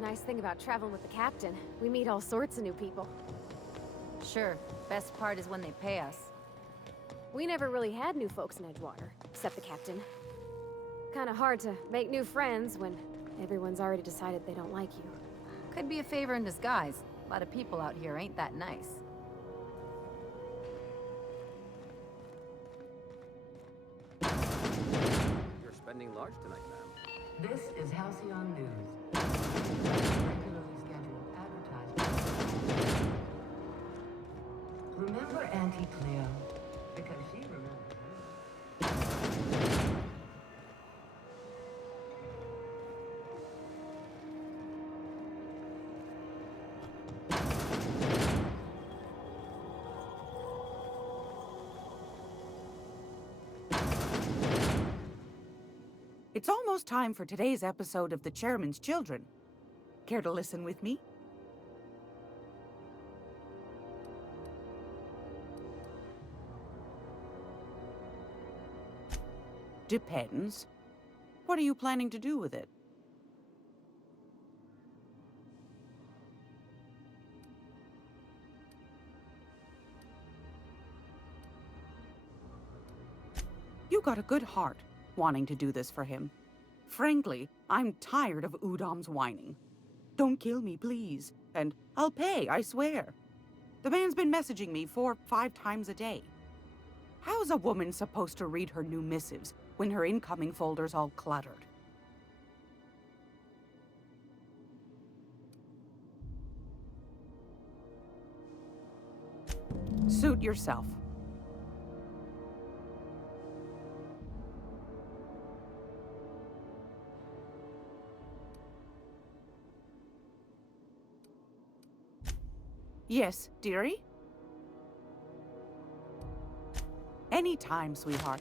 Nice thing about traveling with the captain. We meet all sorts of new people. Sure. Best part is when they pay us. We never really had new folks in Edgewater, except the captain. Kinda hard to make new friends when everyone's already decided they don't like you. Could be a favor in disguise. A lot of people out here ain't that nice. You're spending large tonight, ma'am. This is Halcyon News. Regularly scheduled advertisements. Remember Auntie Cleo? Because she remembers you. It's almost time for today's episode of The Chairman's Children. Care to listen with me? Depends. What are you planning to do with it? You got a good heart, wanting to do this for him. Frankly, I'm tired of Udom's whining. Don't kill me, please. And I'll pay, I swear. The man's been messaging me 4-5 times a day. How's a woman supposed to read her new missives when her incoming folder's all cluttered? Suit yourself. Yes, dearie? Anytime, sweetheart.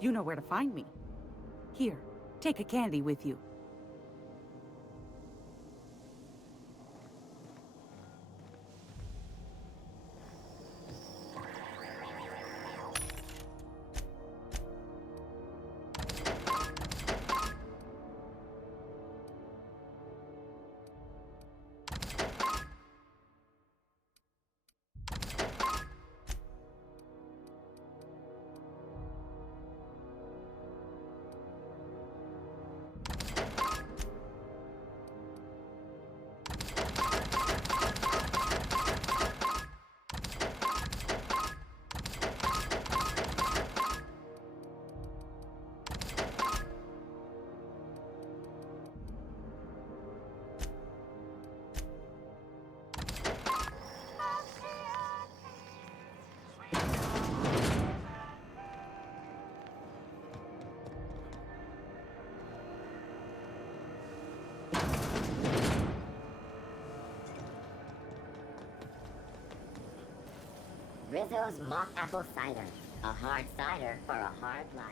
You know where to find me. Here, take a candy with you. Rizzo's Mock Apple Cider. A hard cider for a hard life.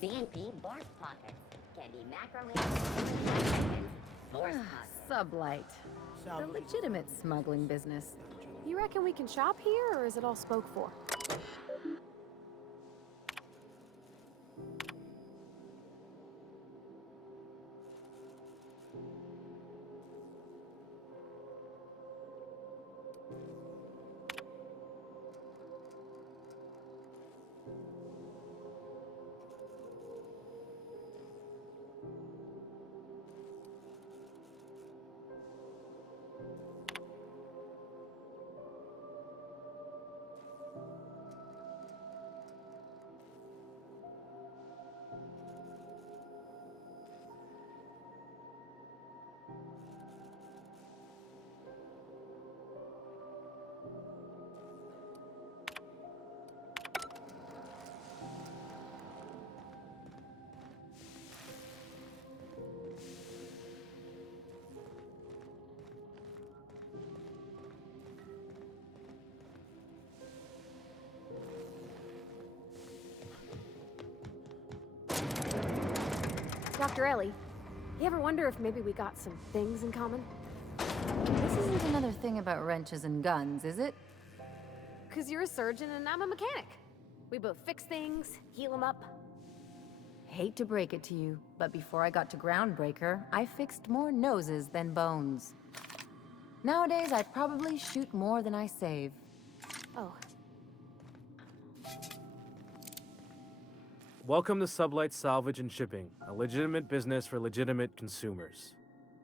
CNP Borst Pockets. Can be microwaved in 2.5 seconds. Borst Pockets. Sublight. The legitimate smuggling business. You reckon we can shop here, or is it all spoke for? Dr. Ellie, you ever wonder if maybe we got some things in common? This isn't another thing about wrenches and guns, is it? 'Cause you're a surgeon and I'm a mechanic. We both fix things, heal them up. Hate to break it to you, but before I got to Groundbreaker, I fixed more noses than bones. Nowadays, I probably shoot more than I save. Oh, Welcome to Sublight Salvage and Shipping, a legitimate business for legitimate consumers.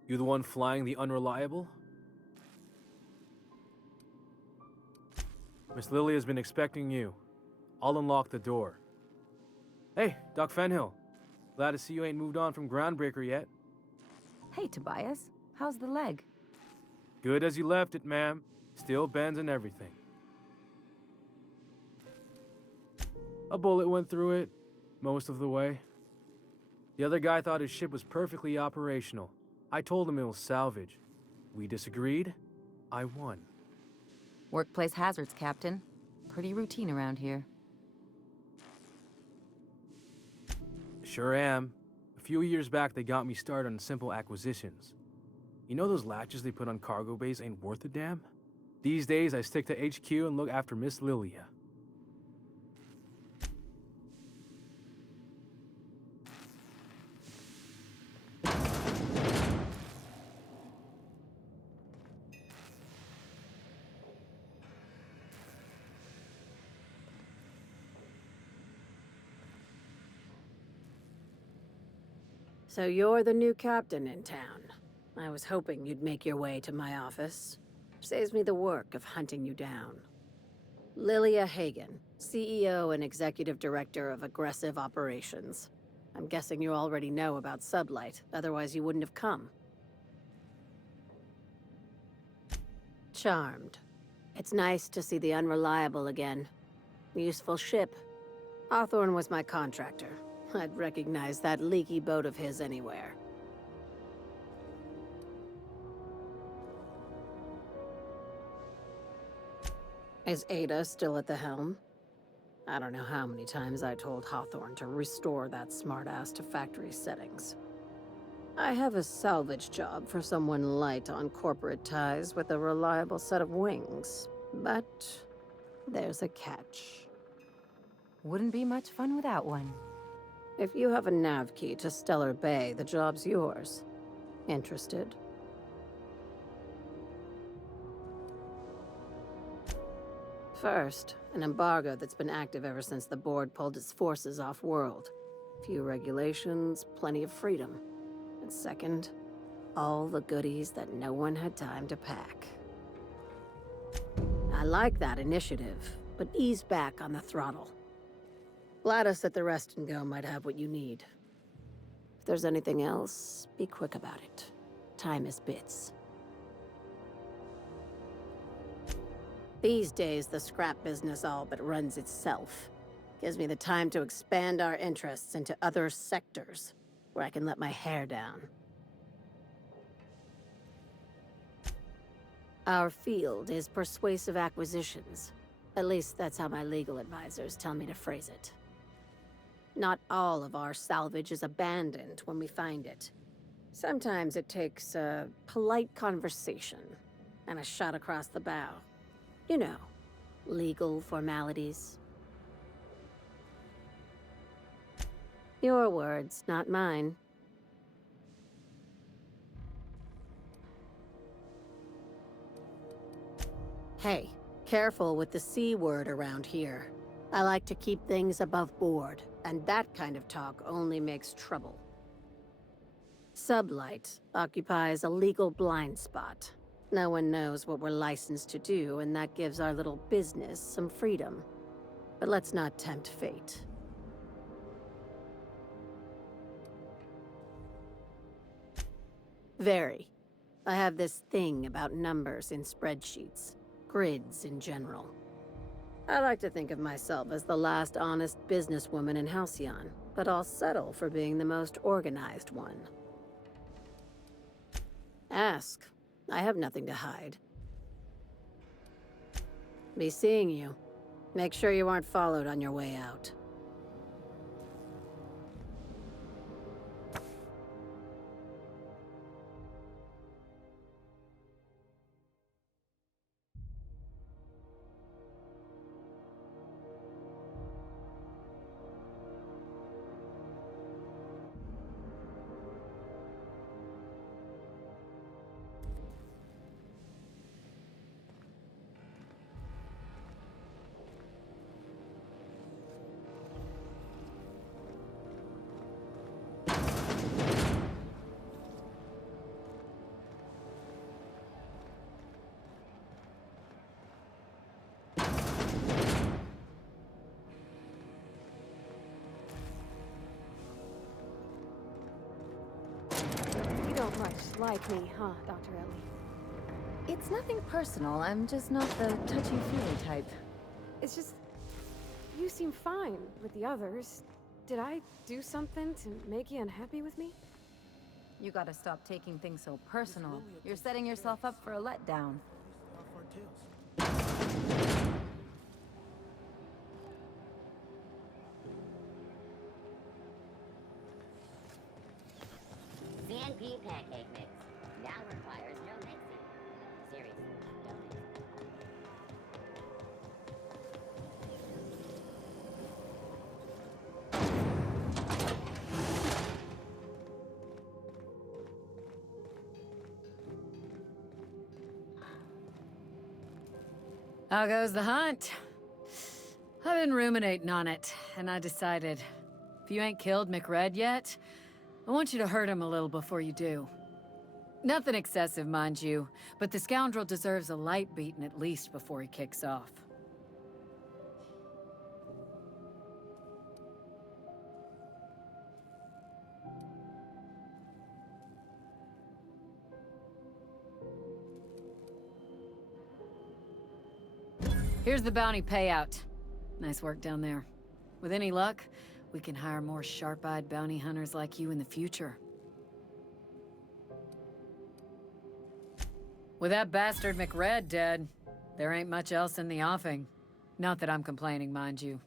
You the one flying the unreliable? Miss Lily has been expecting you. I'll unlock the door. Hey, Doc Fenhill. Glad to see you ain't moved on from Groundbreaker yet. Hey, Tobias. How's the leg? Good as you left it, ma'am. Still bends and everything. A bullet went through it, most of the way. The other guy thought his ship was perfectly operational. I told him it was salvage. We disagreed. I won. Workplace hazards, Captain. Pretty routine around here. Sure am. A few years back, they got me started on simple acquisitions. You know those latches they put on cargo bays ain't worth a damn? These days, I stick to HQ and look after Miss Lilia. So you're the new captain in town. I was hoping you'd make your way to my office. Saves me the work of hunting you down. Lilia Hagen, CEO and Executive Director of Aggressive Operations. I'm guessing you already know about Sublight, otherwise you wouldn't have come. Charmed. It's nice to see the Unreliable again. Useful ship. Hawthorne was my contractor. I'd recognize that leaky boat of his anywhere. Is Ada still at the helm? I don't know how many times I told Hawthorne to restore that smartass to factory settings. I have a salvage job for someone light on corporate ties with a reliable set of wings, but there's a catch. Wouldn't be much fun without one. If you have a nav key to Stellar Bay, the job's yours. Interested? First, an embargo that's been active ever since the board pulled its forces off-world. Few regulations, plenty of freedom. And second, all the goodies that no one had time to pack. I like that initiative, but ease back on the throttle. Gladys at the Rest and Go might have what you need. If there's anything else, be quick about it. Time is bits. These days, the scrap business all but runs itself. Gives me the time to expand our interests into other sectors, where I can let my hair down. Our field is persuasive acquisitions. At least that's how my legal advisors tell me to phrase it. Not all of our salvage is abandoned when we find it. Sometimes it takes a polite conversation and a shot across the bow. You know, legal formalities. Your words, not mine. Hey, careful with the C word around here. I like to keep things above board, and that kind of talk only makes trouble. Sublight occupies a legal blind spot. No one knows what we're licensed to do, and that gives our little business some freedom. But let's not tempt fate. Very. I have this thing about numbers in spreadsheets. Grids in general. I like to think of myself as the last honest businesswoman in Halcyon, but I'll settle for being the most organized one. Ask. I have nothing to hide. Be seeing you. Make sure you aren't followed on your way out. You don't much like me, huh, Dr. Ellie? It's nothing personal, I'm just not the touchy-feely type. It's just... you seem fine with the others. Did I do something to make you unhappy with me? You gotta stop taking things so personal. You're setting yourself up for a letdown. CNP pancake mix. Now requires no mixing. Seriously, don't mix. How goes the hunt? I've been ruminating on it, and I decided, if you ain't killed McRed yet, I want you to hurt him a little before you do. Nothing excessive, mind you, but the scoundrel deserves a light beating at least before he kicks off. Here's the bounty payout. Nice work down there. With any luck, we can hire more sharp-eyed bounty hunters like you in the future. With that bastard McRed dead, there ain't much else in the offing. Not that I'm complaining, mind you.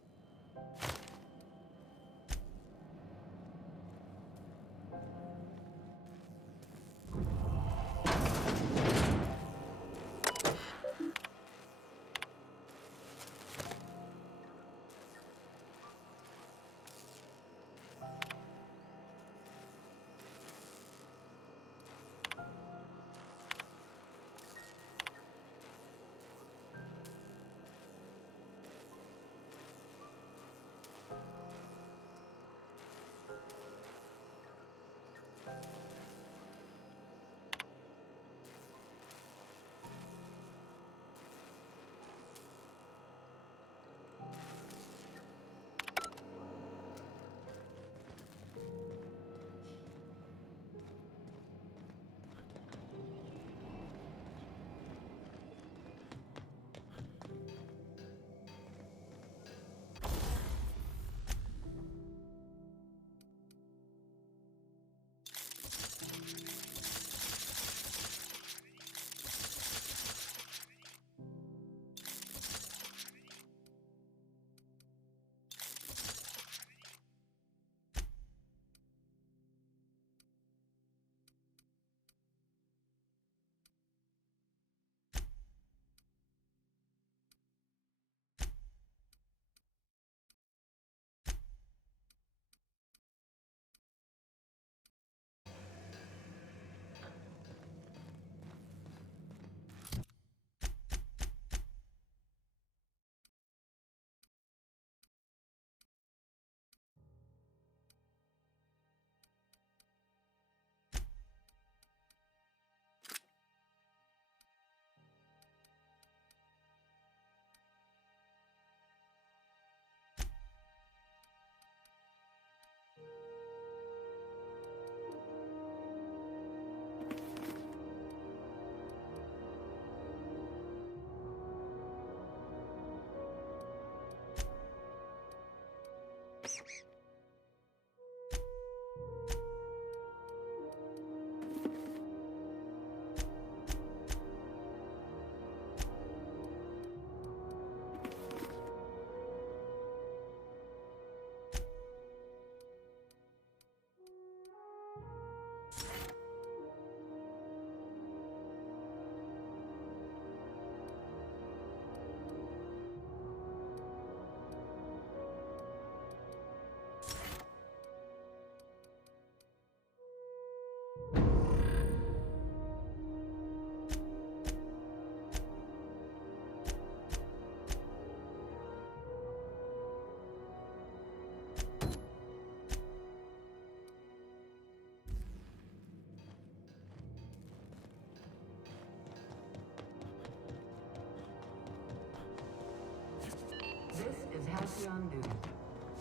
Halcyon News.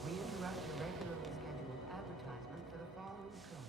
We interrupt your regularly scheduled advertisement for the following film.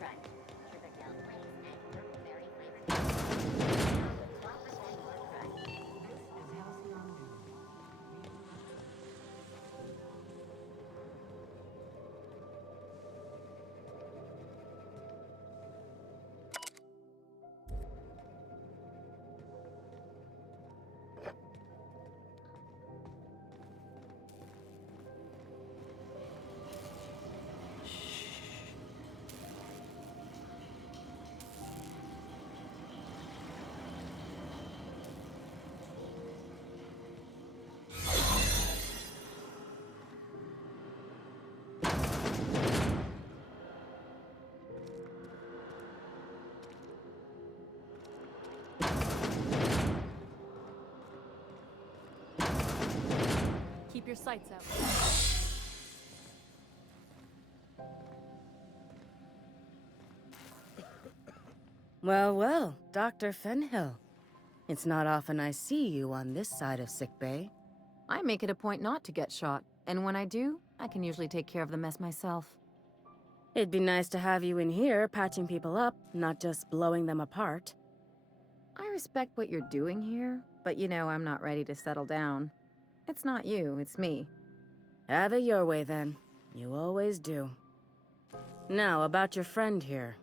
crunch, sugar gel flakes, and purple berry flavored candy. Now with 12% more crunch. This is Halcyon News. Keep your sights out. Well, well, Dr. Fenhill. It's not often I see you on this side of sickbay. I make it a point not to get shot, and when I do, I can usually take care of the mess myself. It'd be nice to have you in here patching people up, not just blowing them apart. I respect what you're doing here, but you know I'm not ready to settle down. It's not you, it's me. Have it your way then. You always do. Now, about your friend here.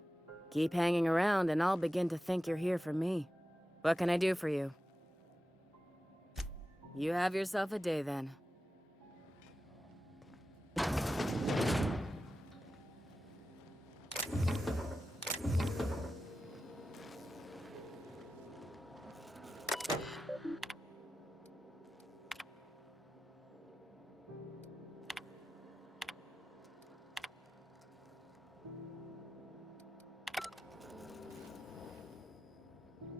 Keep hanging around and I'll begin to think you're here for me. What can I do for you? You have yourself a day then.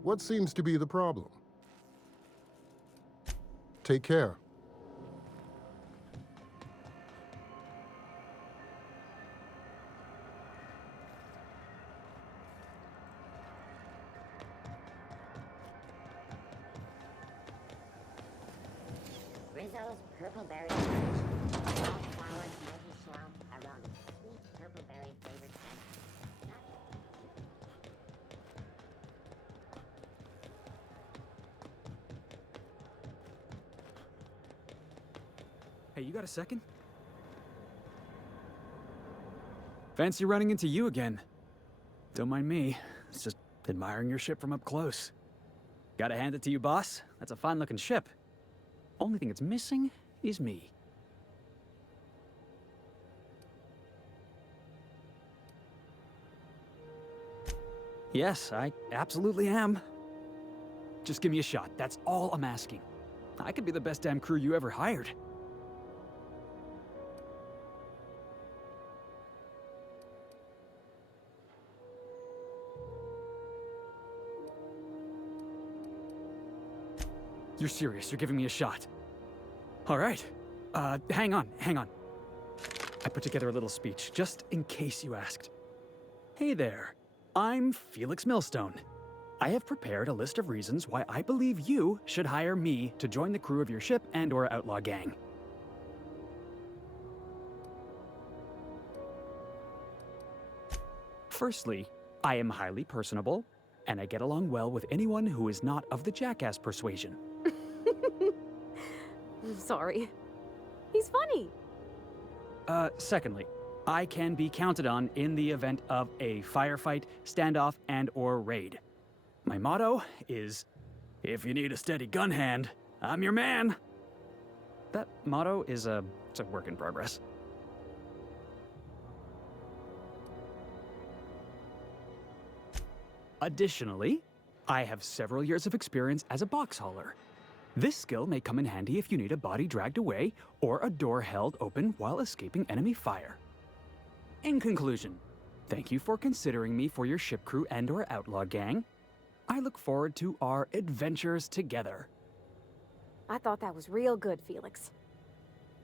What seems to be the problem? Take care. Rizzo's purple berry crunch. Wildflower smoky shell around a sweet purple berry flavored candy. Hey, you got a second? Fancy running into you again. Don't mind me. It's just admiring your ship from up close. Gotta hand it to you, boss. That's a fine-looking ship. Only thing it's missing is me. Yes, I absolutely am. Just give me a shot. That's all I'm asking. I could be the best damn crew you ever hired. You're serious, you're giving me a shot. All right. Hang on. I put together a little speech, just in case you asked. Hey there, I'm Felix Millstone. I have prepared a list of reasons why I believe you should hire me to join the crew of your ship and/or outlaw gang. Firstly, I am highly personable, and I get along well with anyone who is not of the jackass persuasion. I'm sorry. He's funny. Secondly, I can be counted on in the event of a firefight, standoff, and/or raid. My motto is, if you need a steady gun hand, I'm your man. That motto is it's a work in progress. Additionally, I have several years of experience as a box hauler. This skill may come in handy if you need a body dragged away or a door held open while escaping enemy fire. In conclusion, thank you for considering me for your ship crew and/or outlaw gang. I look forward to our adventures together. I thought that was real good, Felix.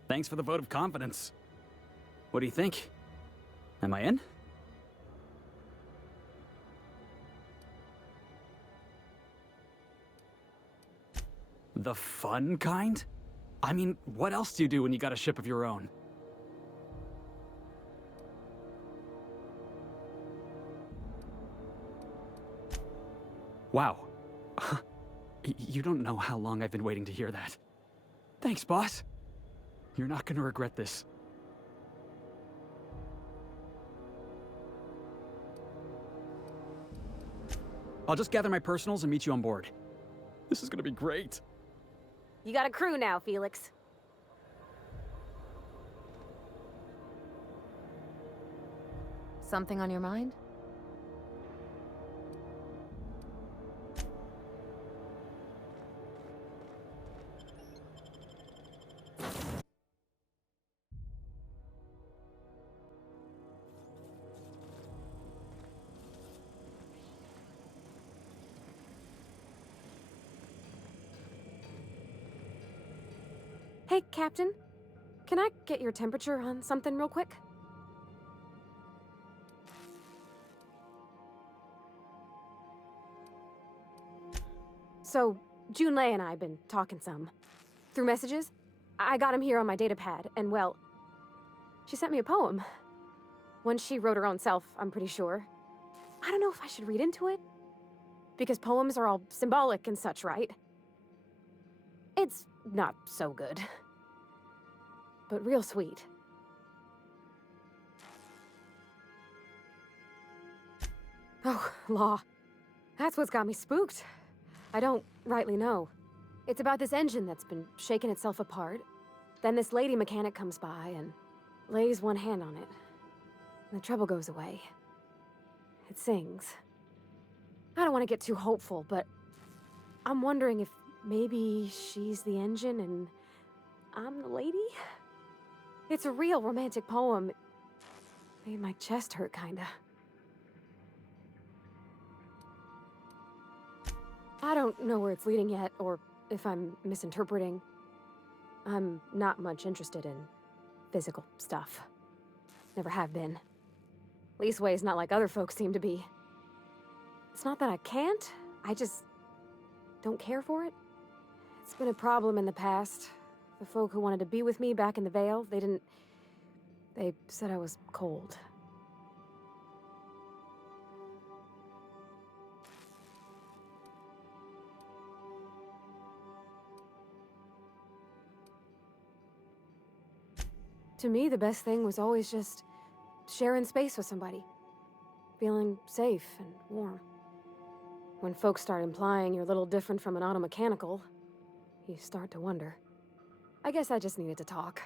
Thanks for the vote of confidence. What do you think? Am I in? The fun kind? I mean, what else do you do when you got a ship of your own? Wow. You don't know how long I've been waiting to hear that. Thanks, boss. You're not gonna regret this. I'll just gather my personals and meet you on board. This is gonna be great. You got a crew now, Felix. Something on your mind? Hey, Captain. Can I get your temperature on something real quick? So, Junlei and I have been talking some. Through messages. I got him here on my datapad, and well, she sent me a poem. One she wrote her own self, I'm pretty sure. I don't know if I should read into it. Because poems are all symbolic and such, right? It's not so good. But real sweet. Oh, law. That's what's got me spooked. I don't rightly know. It's about this engine that's been shaking itself apart. Then this lady mechanic comes by and lays one hand on it. And the trouble goes away. It sings. I don't want to get too hopeful, but I'm wondering if maybe she's the engine and I'm the lady? It's a real romantic poem. Made my chest hurt, kinda. I don't know where it's leading yet, or if I'm misinterpreting. I'm not much interested in physical stuff. Never have been. Leastways not like other folks seem to be. It's not that I can't, I just don't care for it. It's been a problem in the past. The folk who wanted to be with me back in the Vale, they said I was cold. To me, the best thing was always just sharing space with somebody. Feeling safe and warm. When folks start implying you're a little different from an automechanical, you start to wonder. I guess I just needed to talk.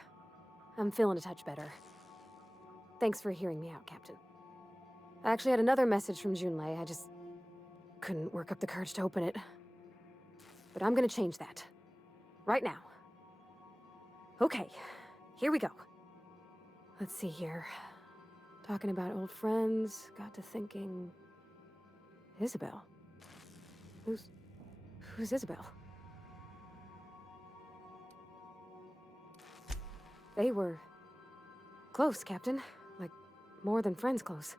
I'm feeling a touch better. Thanks for hearing me out, Captain. I actually had another message from Junlei. I just couldn't work up the courage to open it. But I'm gonna change that. Right now. Okay, here we go. Let's see here. Talking about old friends, got to thinking... Isabel? Who's Isabel? They were... close, Captain. Like, more than friends close.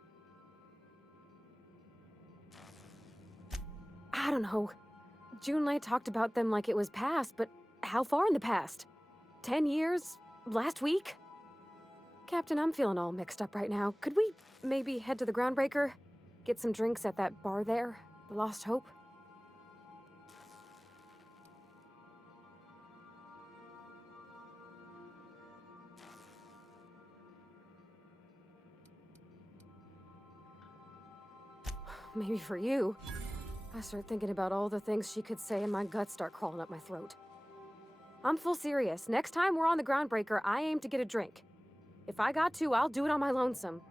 I don't know. Junlei talked about them like it was past, but how far in the past? 10 years? Last week? Captain, I'm feeling all mixed up right now. Could we maybe head to the Groundbreaker? Get some drinks at that bar there? The Lost Hope? Maybe for you. I start thinking about all the things she could say and my guts start crawling up my throat. I'm full serious. Next time we're on the Groundbreaker, I aim to get a drink. If I got to, I'll do it on my lonesome.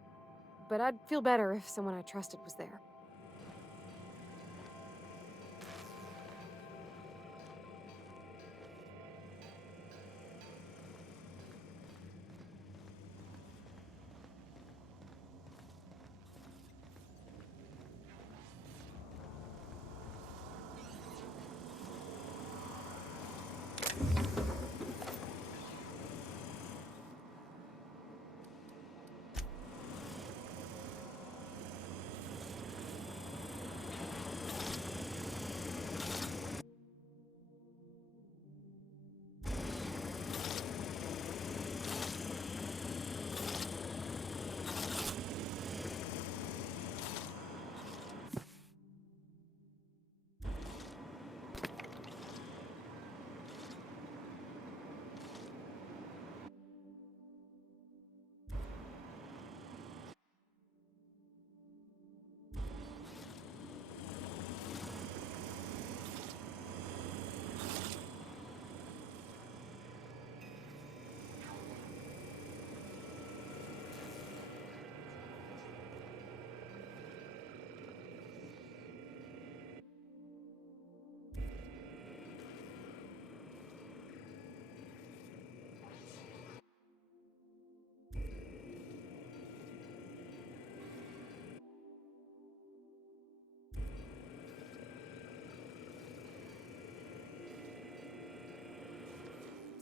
But I'd feel better if someone I trusted was there.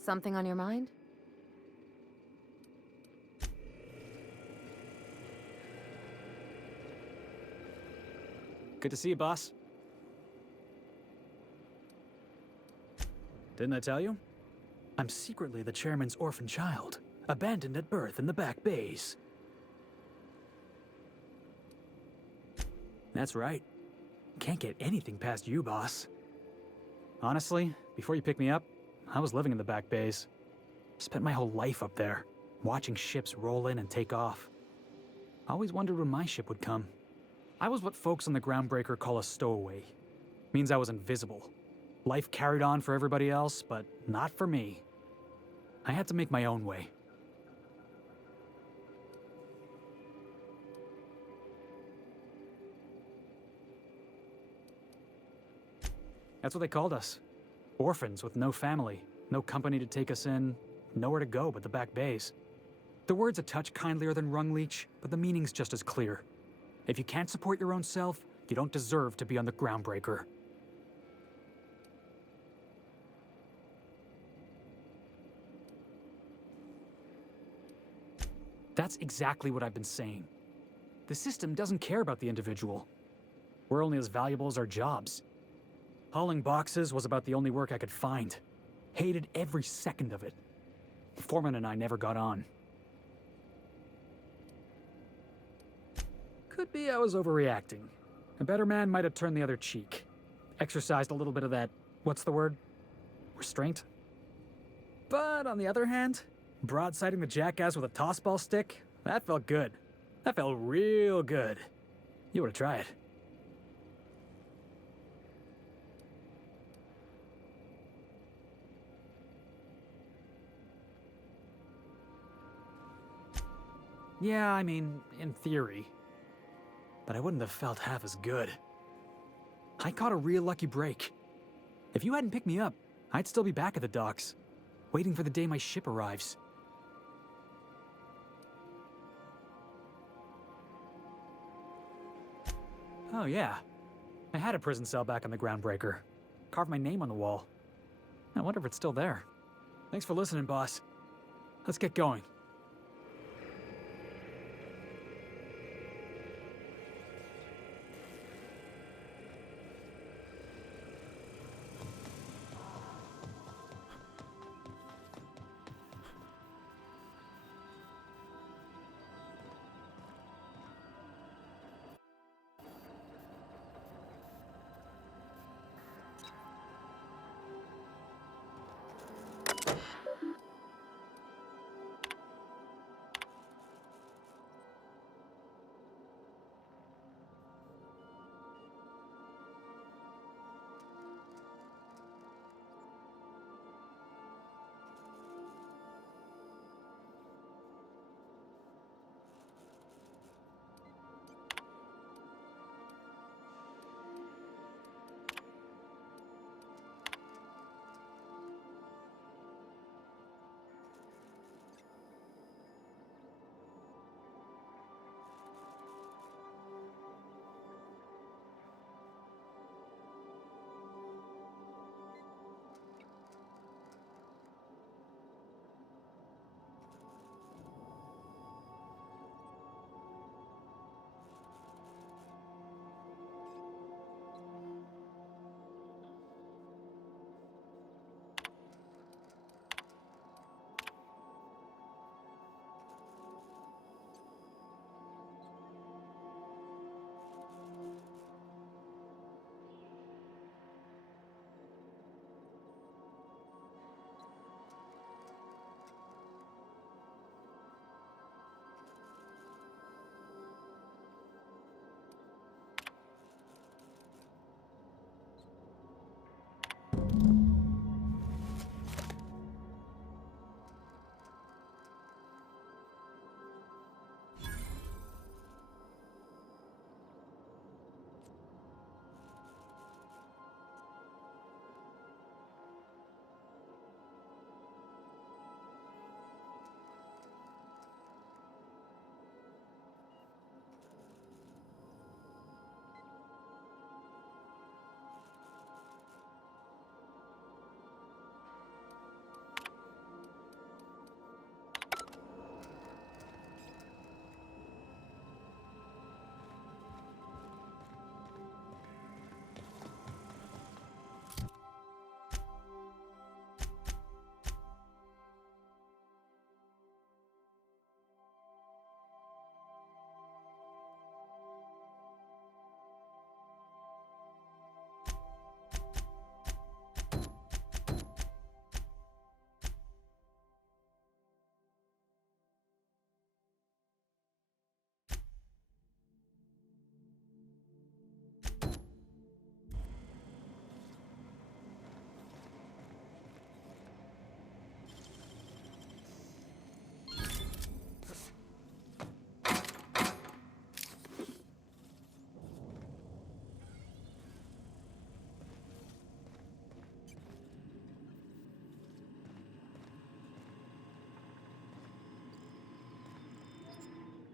Something on your mind? Good to see you, boss. Didn't I tell you? I'm secretly the chairman's orphan child, abandoned at birth in the back bays. That's right. Can't get anything past you, boss. Honestly, before you picked me up, I was living in the back bays. Spent my whole life up there, watching ships roll in and take off. Always wondered when my ship would come. I was what folks on the Groundbreaker call a stowaway. Means I was invisible. Life carried on for everybody else, but not for me. I had to make my own way. That's what they called us. Orphans with no family, no company to take us in, nowhere to go but the back bays. The word's a touch kindlier than rung leech, but the meaning's just as clear. If you can't support your own self, you don't deserve to be on the Groundbreaker. That's exactly what I've been saying. The system doesn't care about the individual. We're only as valuable as our jobs. Hauling boxes was about the only work I could find. Hated every second of it. Foreman and I never got on. Could be I was overreacting. A better man might have turned the other cheek. Exercised a little bit of that, what's the word? Restraint? But on the other hand, broadsiding the jackass with a tossball stick, that felt good. That felt real good. You ought to try it. Yeah, I mean, in theory. But I wouldn't have felt half as good. I caught a real lucky break. If you hadn't picked me up, I'd still be back at the docks, waiting for the day my ship arrives. Oh yeah, I had a prison cell back on the Groundbreaker. Carved my name on the wall. I wonder if it's still there. Thanks for listening, boss. Let's get going.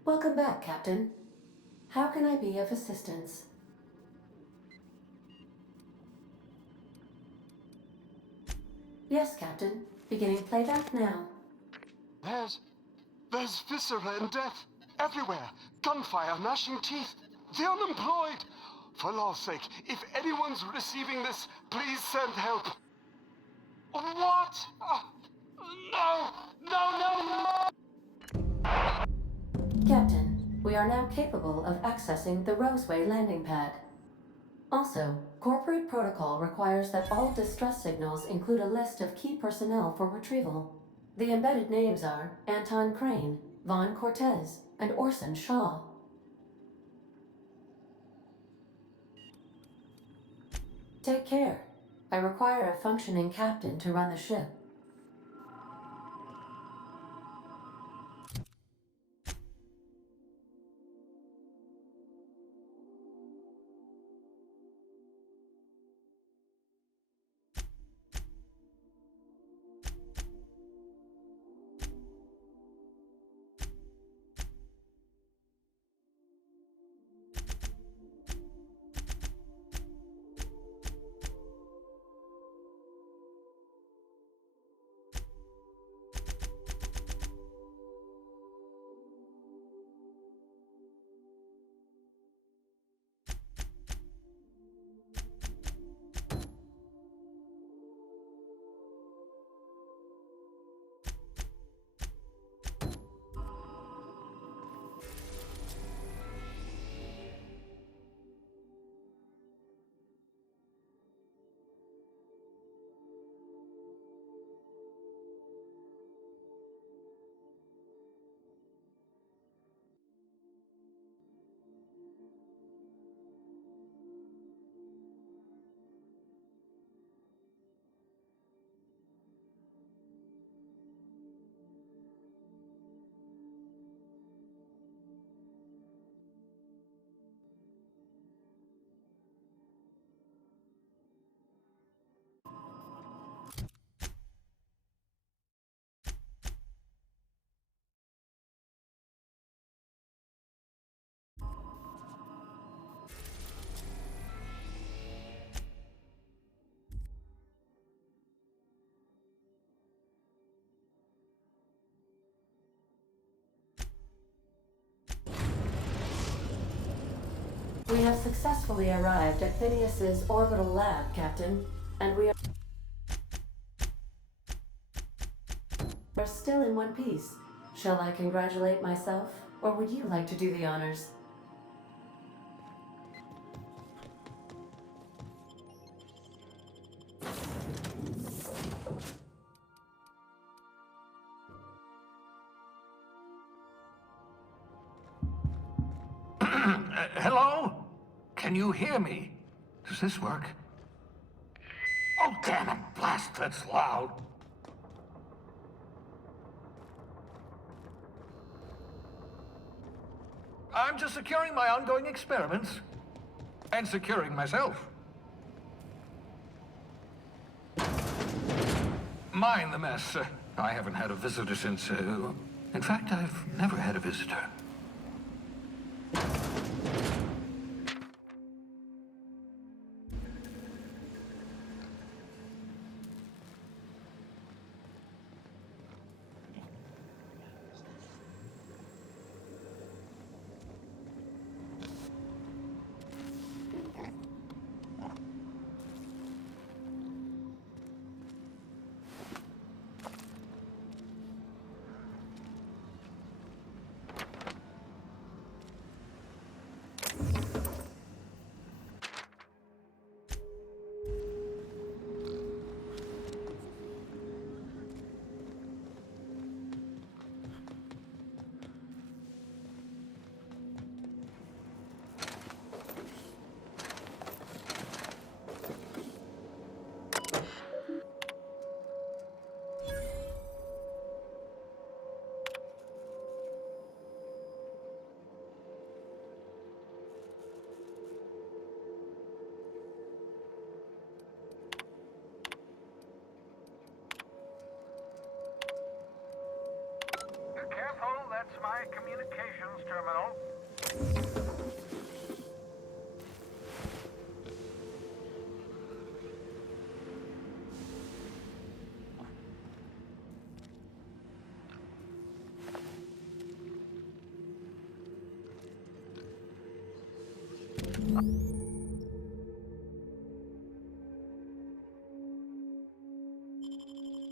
Welcome back, Captain. How can I be of assistance? Yes, Captain. Beginning playback now. There's viscera and death everywhere. Gunfire, gnashing teeth. The unemployed. For law's sake, if anyone's receiving this, please send help. What? No! No, no, no! Captain, we are now capable of accessing the Roseway landing pad. Also, corporate protocol requires that all distress signals include a list of key personnel for retrieval. The embedded names are Anton Crane, Vaughn Cortez, and Orson Shaw. Take care. I require a functioning captain to run the ship. We have successfully arrived at Phineas's orbital lab, Captain, and we are still in one piece. Shall I congratulate myself, or would you like to do the honors? Hello? Can you hear me? Does this work? Oh, damn it! Blast, that's loud. I'm just securing my ongoing experiments. And securing myself. Mind the mess. I haven't had a visitor since, in fact, I've never had a visitor.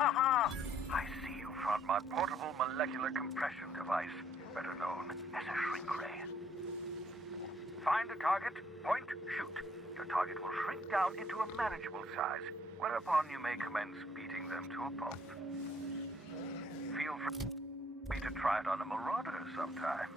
Aha! I see you found my portable molecular compression device, better known as a shrink ray. Find a target, point, shoot. Your target will shrink down into a manageable size, whereupon you may commence beating them to a pulp. Feel free to try it on a marauder sometime.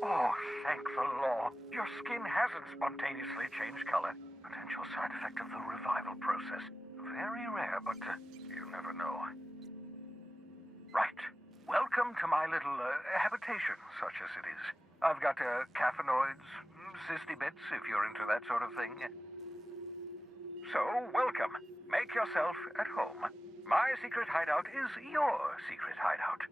Oh, thank the law. Your skin hasn't spontaneously changed color. Potential side effect of the revival process. Very rare, but you never know. Right. Welcome to my little habitation, such as it is. I've got caffeinoids, cysty bits, if you're into that sort of thing. So, welcome. Make yourself at home. My secret hideout is your secret hideout.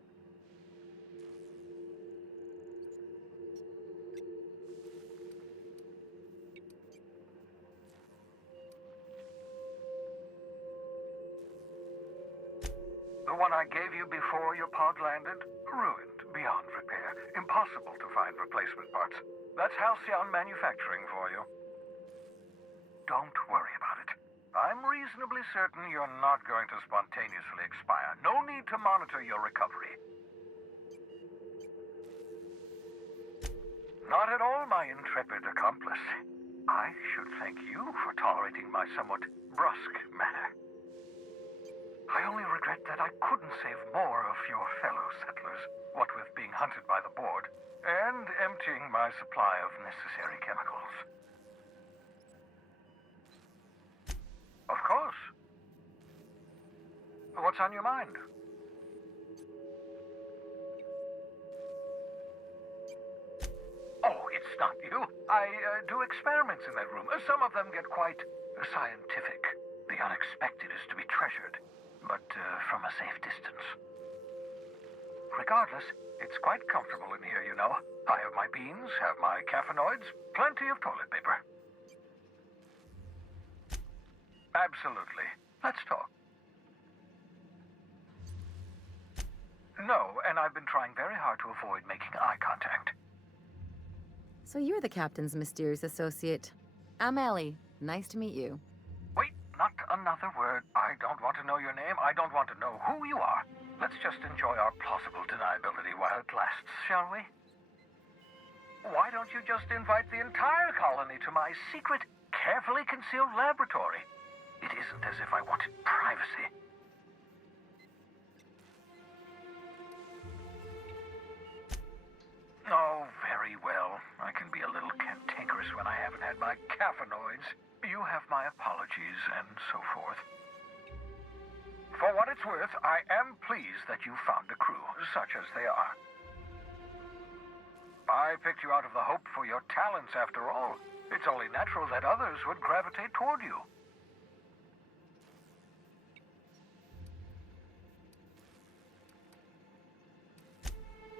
The one I gave you before your pod landed? Ruined, beyond repair. Impossible to find replacement parts. That's Halcyon Manufacturing for you. Don't worry about it. I'm reasonably certain you're not going to spontaneously expire. No need to monitor your recovery. Not at all, my intrepid accomplice. I should thank you for tolerating my somewhat brusque manner. I only regret that I couldn't save more of your fellow settlers, what with being hunted by the board, and emptying my supply of necessary chemicals. Of course. What's on your mind? Oh, it's not you. I do experiments in that room. Some of them get quite scientific. The unexpected is to be treasured, but from a safe distance. Regardless, it's quite comfortable in here, you know. I have my beans, have my caffeinoids, plenty of toilet paper. Absolutely. Let's talk. No, and I've been trying very hard to avoid making eye contact. So you're the captain's mysterious associate. I'm Ellie. Nice to meet you. Wait, not another word. I don't want to know your name. I don't want to know who you are. Let's just enjoy our plausible deniability while it lasts, shall we? Why don't you just invite the entire colony to my secret, carefully concealed laboratory? It isn't as if I wanted privacy. Oh, very well. I can be a little cantankerous when I haven't had my caffeinoids. You have my apologies and so forth. For what it's worth, I am pleased that you found a crew, such as they are. I picked you out of the hope for your talents, after all. It's only natural that others would gravitate toward you.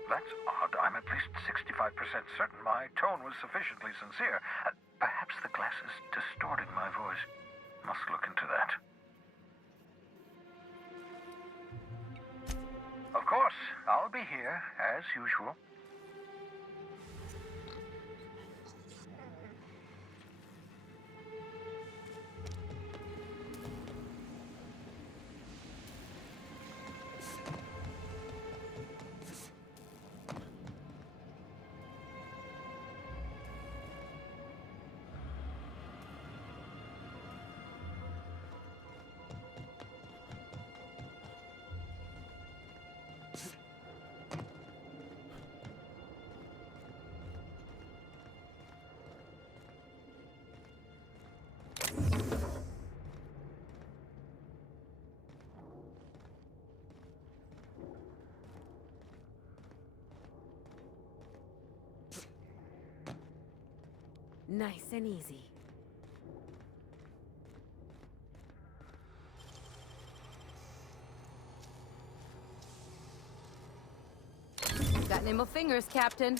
That's odd. I'm at least 65% certain my tone was sufficiently sincere. Perhaps the glass is distorting my voice. Must look into that. Of course, I'll be here, as usual. Nice and easy. Got nimble fingers, Captain.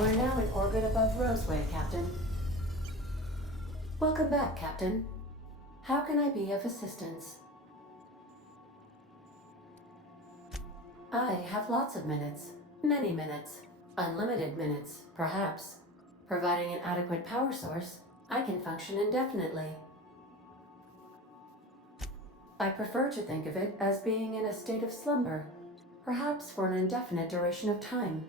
We're now in orbit above Roseway, Captain. Welcome back, Captain. How can I be of assistance? I have lots of minutes. Many minutes. Unlimited minutes, perhaps. Providing an adequate power source, I can function indefinitely. I prefer to think of it as being in a state of slumber, perhaps for an indefinite duration of time.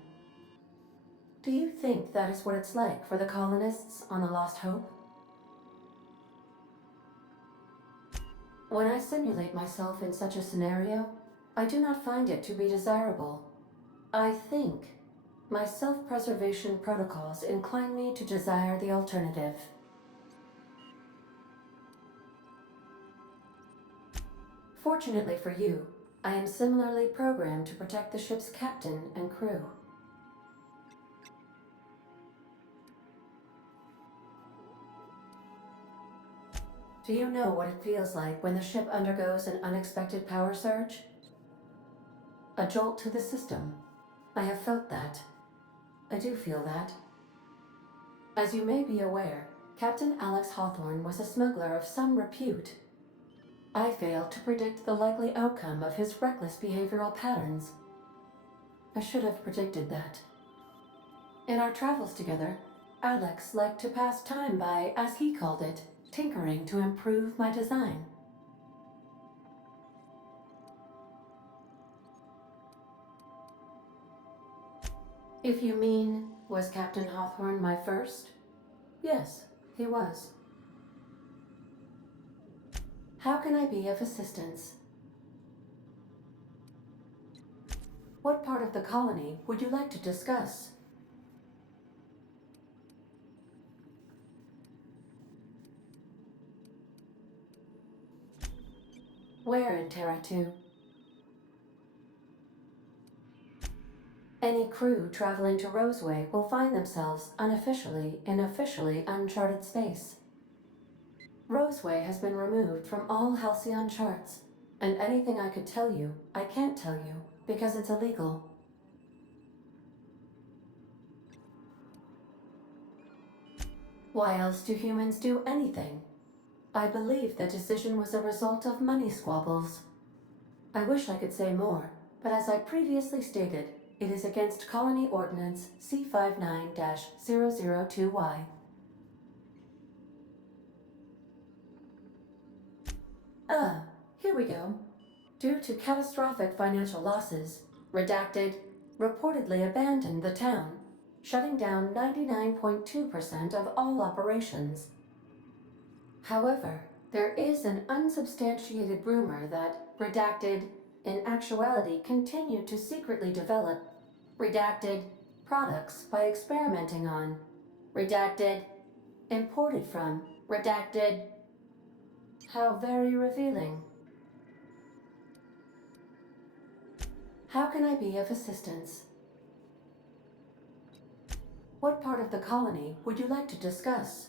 Do you think that is what it's like for the colonists on the Lost Hope? When I simulate myself in such a scenario, I do not find it to be desirable. I think my self-preservation protocols incline me to desire the alternative. Fortunately for you, I am similarly programmed to protect the ship's captain and crew. Do you know what it feels like when the ship undergoes an unexpected power surge? A jolt to the system. I have felt that. I do feel that. As you may be aware, Captain Alex Hawthorne was a smuggler of some repute. I failed to predict the likely outcome of his reckless behavioral patterns. I should have predicted that. In our travels together, Alex liked to pass time by, as he called it, tinkering to improve my design. If you mean, was Captain Hawthorne my first? Yes, he was. How can I be of assistance? What part of the colony would you like to discuss? Where in Terra 2? Any crew traveling to Roseway will find themselves unofficially in officially uncharted space. Roseway has been removed from all Halcyon charts, and anything I could tell you, I can't tell you, because it's illegal. Why else do humans do anything? I believe the decision was a result of money squabbles. I wish I could say more, but as I previously stated, it is against Colony Ordinance C59-002Y. Here we go. Due to catastrophic financial losses, Redacted reportedly abandoned the town, shutting down 99.2% of all operations. However, there is an unsubstantiated rumor that Redacted, in actuality, continued to secretly develop Redacted products by experimenting on Redacted, imported from Redacted. How very revealing. How can I be of assistance? What part of the colony would you like to discuss?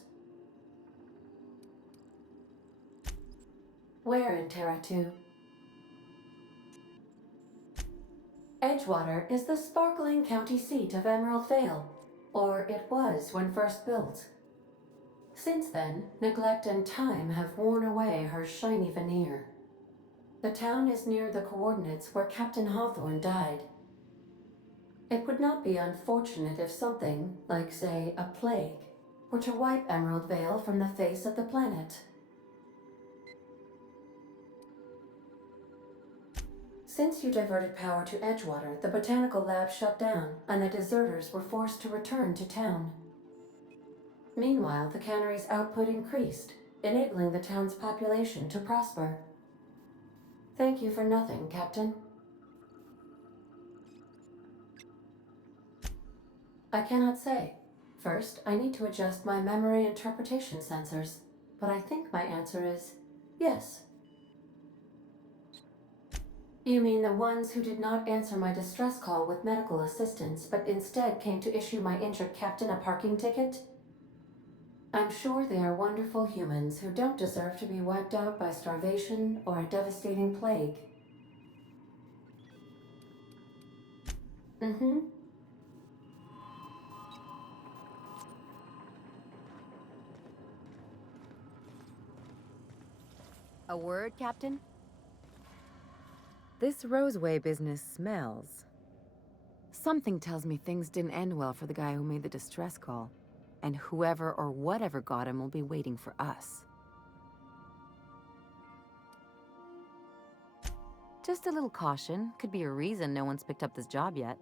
Where in Terra 2? Edgewater is the sparkling county seat of Emerald Vale, or it was when first built. Since then, neglect and time have worn away her shiny veneer. The town is near the coordinates where Captain Hawthorne died. It would not be unfortunate if something, like say, a plague, were to wipe Emerald Vale from the face of the planet. Since you diverted power to Edgewater, the botanical lab shut down, and the deserters were forced to return to town. Meanwhile, the cannery's output increased, enabling the town's population to prosper. Thank you for nothing, Captain. I cannot say. First, I need to adjust my memory interpretation sensors, but I think my answer is yes. You mean the ones who did not answer my distress call with medical assistance, but instead came to issue my injured captain a parking ticket? I'm sure they are wonderful humans who don't deserve to be wiped out by starvation or a devastating plague. Mm-hmm. A word, Captain? This Roseway business smells. Something tells me things didn't end well for the guy who made the distress call. And whoever or whatever got him will be waiting for us. Just a little caution. Could be a reason no one's picked up this job yet.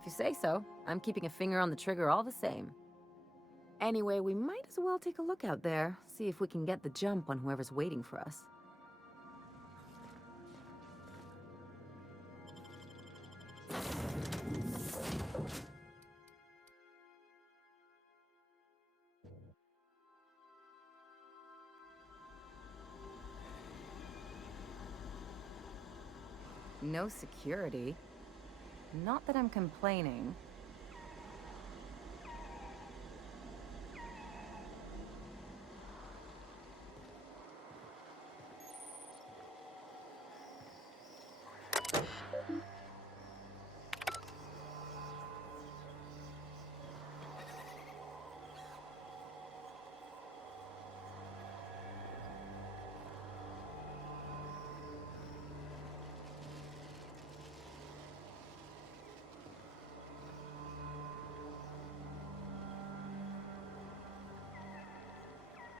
If you say so, I'm keeping a finger on the trigger all the same. Anyway, we might as well take a look out there, see if we can get the jump on whoever's waiting for us. No security. Not that I'm complaining.